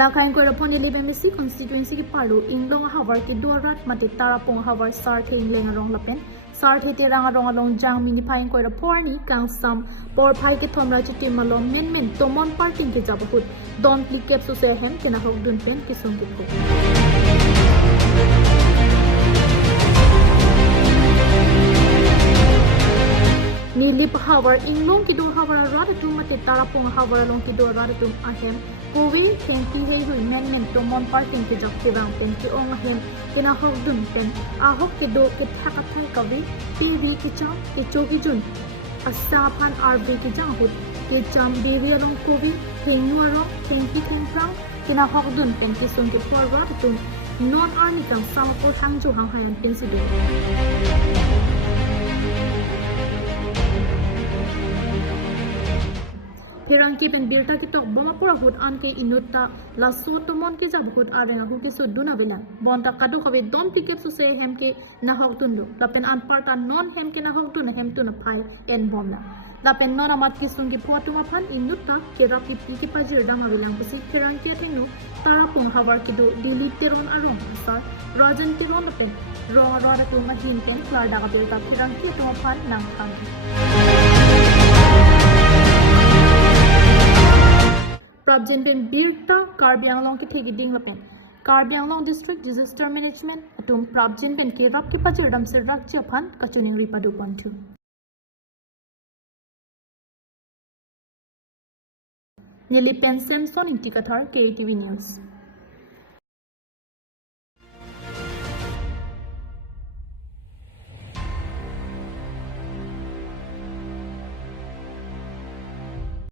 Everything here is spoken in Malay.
Lakai ko rapon ilibem misi constituency ki paru inglong ahavar ki duarat mati Tarapung ahavar sar the ingleng arong lapen sar the te rang arong along jang mini phain ko rapor ni kangsam por phai ki thomra chiti malom men Tomon parting ke jabahut don phlikep sose ahem kanahok dun pen ki song ko Nilip ahavar inglong ki do ahavar radatum mati Tarapung ahavar along ki do radatum ahem Kowe thanki hei hui men Tomon parting ke jak tirang pen ki ong ahem kanahok dun pen ahok ke do ke thakathai kawi pv ki cham ke chogi jun asaphan rb ki jang hut ke cham bewi along kowe thengnu arong thanki thangrang kanahok dun pen ki sung ke forward tum non army kang samapur hangjo hang hayan pen si de Pirang ki pen birta ki tok boma pura hut an ke inutta la so Tomon ke jab hut arenga hu ke so duna velan bonta kadu khabe don phlikep so se hem ke na hok tundu la pen an parta non hem ke na hok tun hem tun phai en bomla la pen non amat ki sungi photu ma phan inutta ke rapi pi ki pajir dama velan pusi pirang ki thenu Tarapung havar ki do delete teron arong sar rajan teron la pen ro ku ma hin ken klar daga birta pirang ki to phan nang khang Prabjan pen birta Karbianglong ki thegi ding lapen Karbianglong district disaster management atum Prabjan pen ke rap ki pachirdam se rak chaphan kachuning ripadu pontu Nili pen Samson intikathar KTV News